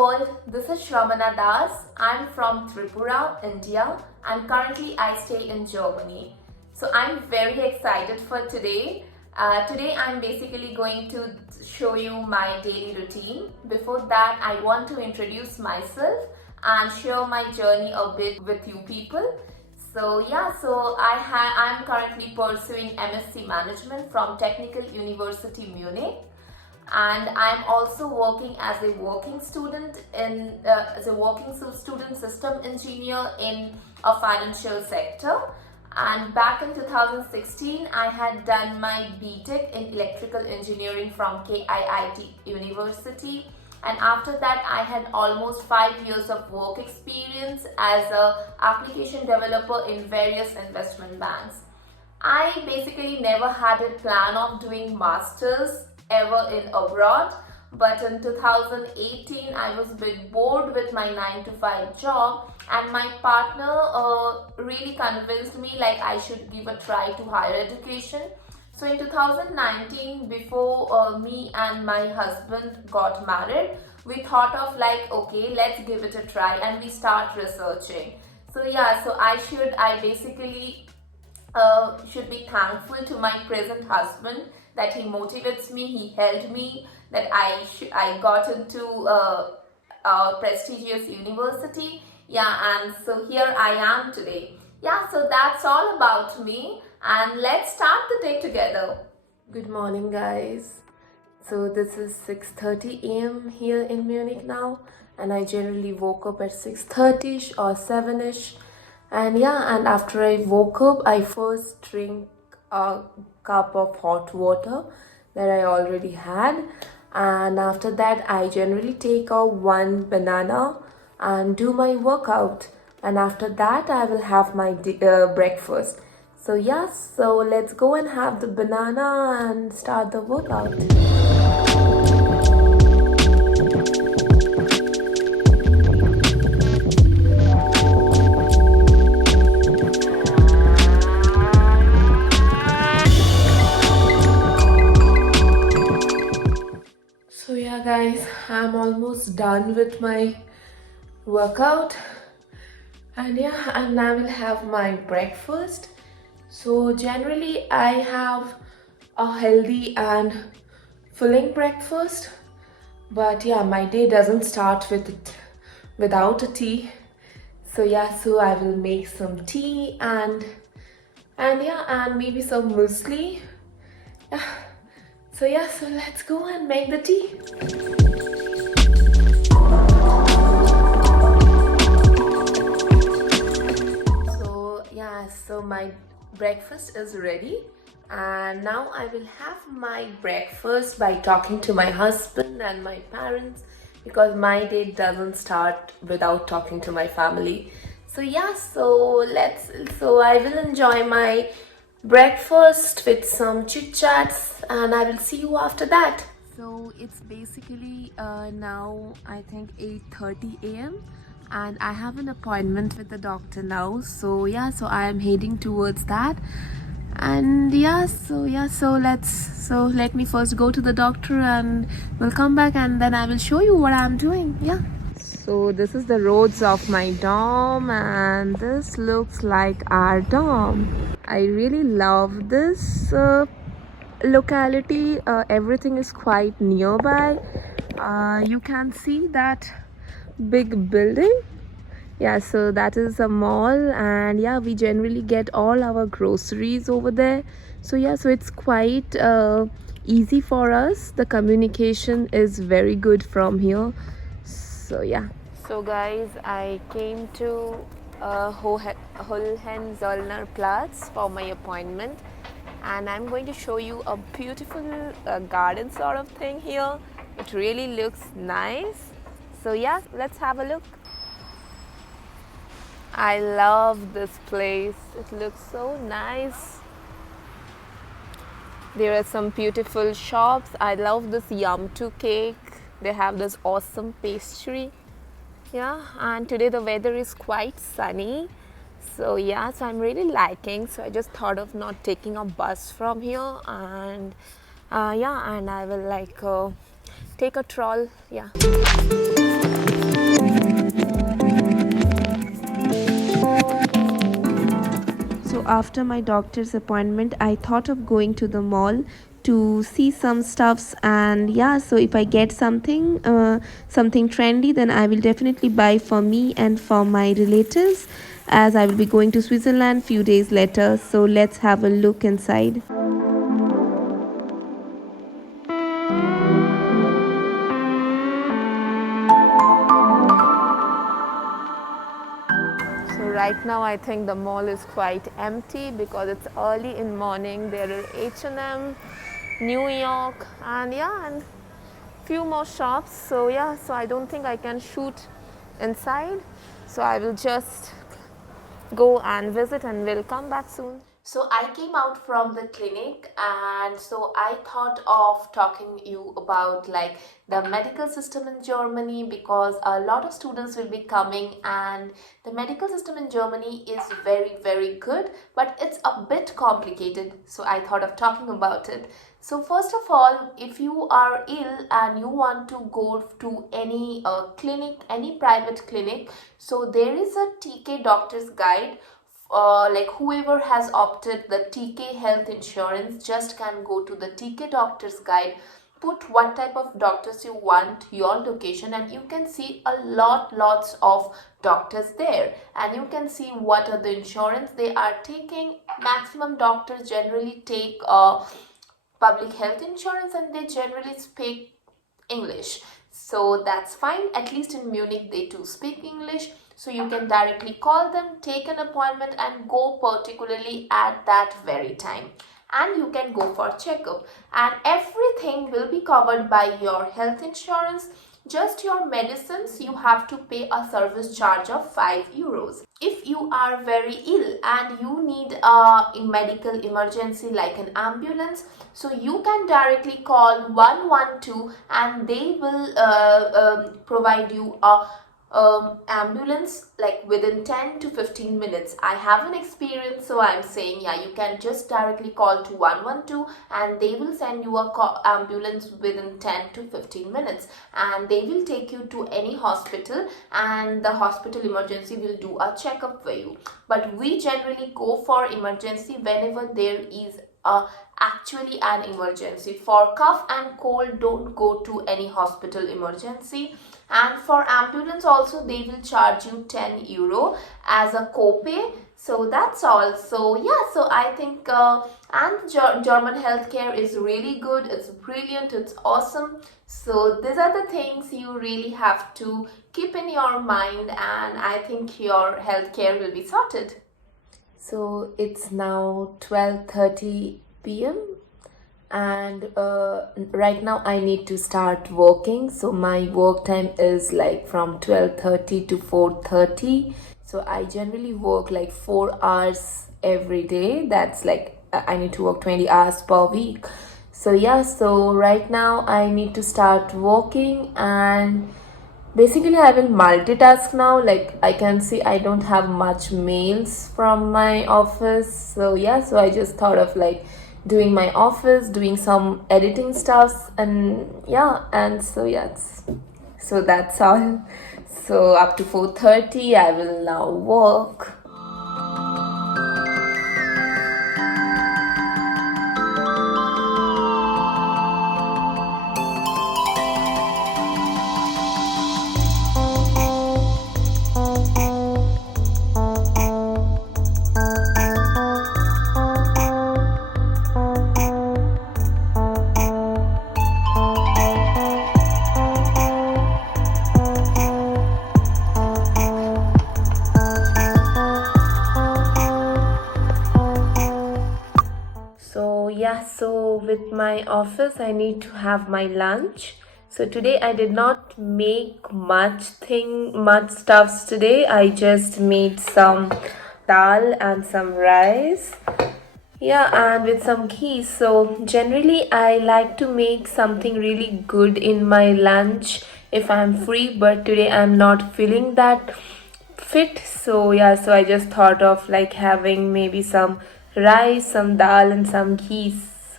world, this is Shramana Das. I'm from Tripura, India, and currently I stay in Germany. So I'm very excited for today. Today I'm basically going to show you my daily routine. Before that, I want to introduce myself and share my journey a bit with you people. I'm currently pursuing MSc Management from Technical University Munich, and I'm also working as a working student system engineer in a financial sector. And back in 2016, I had done my BTech in electrical engineering from KIIT University, and after that I had almost 5 years of work experience as an application developer in various investment banks. I basically never had a plan of doing masters ever in abroad, but in 2018 I was a bit bored with my 9 to 5 job, and my partner really convinced me like I should give a try to higher education. So in 2019, before me and my husband got married, we thought of like, okay, let's give it a try, and we start researching. I basically should be thankful to my present husband that he motivates me, he helped me, that I got into a prestigious university. And so here I am today. So that's all about me, and let's start the day together. Good morning, guys. So this is 6:30 a.m. here in Munich now, and I generally woke up at 6:30ish or 7ish. And after I woke up, I first drink a cup of hot water that I already had, and after that I generally take one banana and do my workout, and after that I will have my breakfast. So let's go and have the banana and start the workout. Guys, I'm almost done with my workout, and I will have my breakfast. So generally I have a healthy and filling breakfast, but my day doesn't start without a tea. So I will make some tea and maybe some muesli. So let's go and make the tea. So my breakfast is ready, and now I will have my breakfast by talking to my husband and my parents, because my day doesn't start without talking to my family. So I will enjoy my breakfast with some chit chats, and I will see you after that. So it's basically now I think 8:30 a.m. and I have an appointment with the doctor now. So I am heading towards that, and let me first go to the doctor, and we'll come back, and then I will show you what I'm doing. So this is the roads of my dorm, and this looks like our dorm. I really love this locality. Everything is quite nearby. You can see that big building. So that is a mall, and we generally get all our groceries over there. So it's quite easy for us. The communication is very good from here. So guys, I came to Hohenzollner Platz for my appointment, and I'm going to show you a beautiful garden sort of thing here. It really looks nice. So let's have a look. I love this place. It looks so nice. There are some beautiful shops. I love this Yum2 cake. They have this awesome pastry. And today the weather is quite sunny. So I'm really liking. So I just thought of not taking a bus from here, and I will take a troll. Yeah. So after my doctor's appointment, I thought of going to the mall to see some stuffs, and yeah, so if I get something trendy, then I will definitely buy for me and for my relatives, as I will be going to Switzerland few days later. So let's have a look inside. So right now I think the mall is quite empty because it's early in morning. There are H&M, New York, and yeah, and few more shops. So yeah, so I don't think I can shoot inside. So I will just go and visit and we'll come back soon. So I came out from the clinic, and so I thought of talking you about like the medical system in Germany, because a lot of students will be coming and the medical system in Germany is very good, but it's a bit complicated. So I thought of talking about it. So first of all, if you are ill and you want to go to any clinic, any private clinic, so there is a TK doctor's guide. Like whoever has opted the TK health insurance just can go to the TK doctor's guide, put what type of doctors you want, your location, and you can see a lots of doctors there, and you can see what are the insurance they are taking. Maximum doctors generally take public health insurance, and they generally speak English, so that's fine. At least in Munich they too speak English, so you can directly call them, take an appointment, and go particularly at that very time, and you can go for checkup, and everything will be covered by your health insurance. Just your medicines, you have to pay a service charge of 5 euros. If you are very ill and you need a medical emergency like an ambulance, so you can directly call 112 and they will provide you a ambulance like within 10 to 15 minutes. I have an experience, so I'm saying yeah, you can just directly call to 112 and they will send you a ambulance within 10 to 15 minutes, and they will take you to any hospital, and the hospital emergency will do a checkup for you. But we generally go for emergency whenever there is actually an emergency. For cough and cold, don't go to any hospital emergency. And for ambulance also, they will charge you 10 euro as a copay. So that's all. So yeah, so I think German healthcare is really good. It's brilliant. It's awesome. So these are the things you really have to keep in your mind, and I think your healthcare will be sorted. So it's now 12:30 p.m. and right now I need to start working. So my work time is like from 12:30 to 4:30. So I generally work like 4 hours every day. That's like I need to work 20 hours per week. So yeah, so right now I need to start working, and basically I will multitask now. Like I can see I don't have much mails from my office. So yeah, so I just thought of like doing my office, doing some editing stuffs, and yeah, and so yeah, so that's all. So up to 4:30 I will now work. Yeah, so with my office I need to have my lunch. So today I did not make much stuffs today. I just made some dal and some rice. Yeah, and with some ghee. So generally I like to make something really good in my lunch if I'm free, but today I'm not feeling that fit. So yeah, so I just thought of like having maybe some rice, some dal, and some ghee.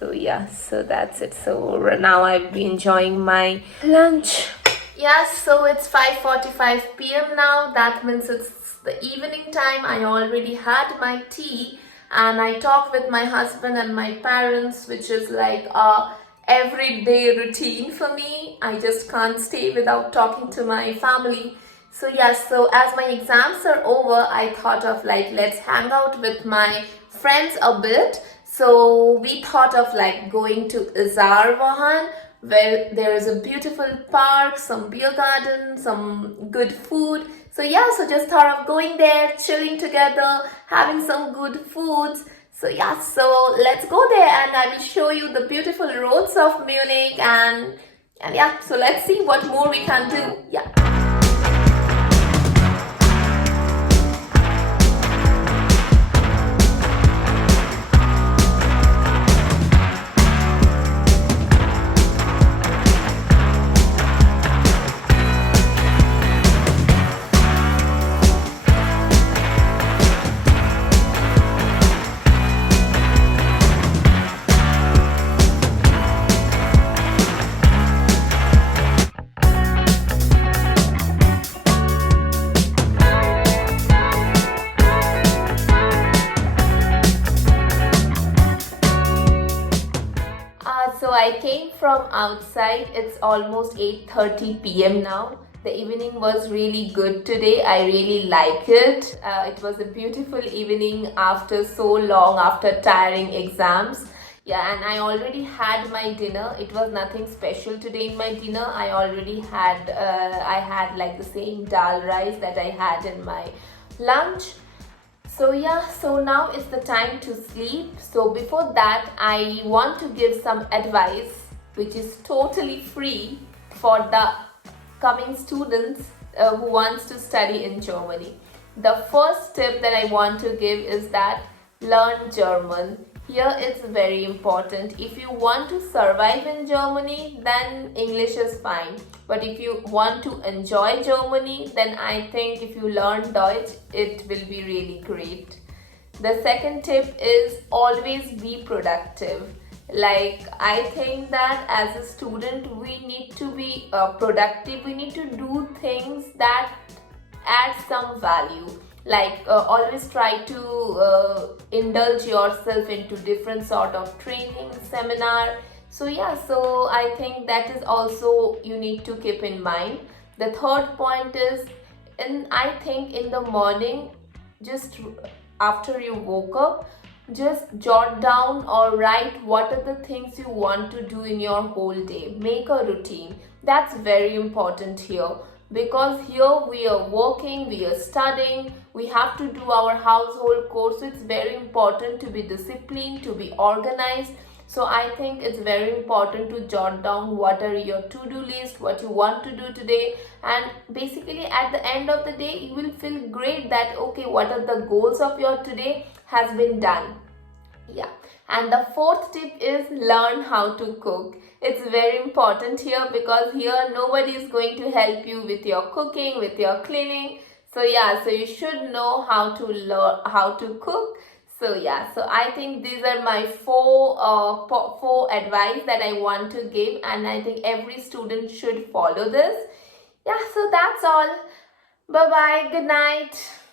So yeah, so that's it. So now I'll be enjoying my lunch. Yeah, so it's 5:45 p.m. now. That means it's the evening time. I already had my tea and I talked with my husband and my parents, which is like a everyday routine for me. I just can't stay without talking to my family. So yeah, so as my exams are over, I thought of like let's hang out with my friends a bit. So we thought of like going to E01, where there is a beautiful park, some beer garden, some good food. So yeah, so just thought of going there, chilling together, having some good foods. So yeah, so let's go there and I will show you the beautiful roads of Munich and yeah, so let's see what more we can do. Yeah. So I came from outside. It's almost 8:30 p.m. now. The evening was really good today. I really like it. It was a beautiful evening after so long, after tiring exams. Yeah, and I already had my dinner. It was nothing special today in my dinner. I had like the same dal rice that I had in my lunch. So yeah, so now is the time to sleep. So before that, I want to give some advice which is totally free for the coming students who wants to study in Germany. The first tip that I want to give is that learn German. Here it's very important. If you want to survive in Germany, then English is fine. But if you want to enjoy Germany, then I think if you learn Deutsch, it will be really great. The second tip is always be productive. Like, I think that as a student, we need to be productive. We need to do things that add some value. Like always try to indulge yourself into different sort of training, seminar. So yeah, so I think that is also you need to keep in mind. The third point is, I think in the morning, just after you woke up, just jot down or write what are the things you want to do in your whole day. Make a routine. That's very important here, because here we are working, we are studying, we have to do our household chores. So it's very important to be disciplined, to be organized. So I think it's very important to jot down what are your to-do list, what you want to do today, and basically at the end of the day you will feel great that okay, what are the goals of your today has been done. Yeah. And the fourth tip is learn how to cook. It's very important here, because here nobody is going to help you with your cooking, with your cleaning. So yeah, so you should know how to learn how to cook. So yeah, so I think these are my four advice that I want to give, and I think every student should follow this. Yeah, so that's all. Bye bye. Good night.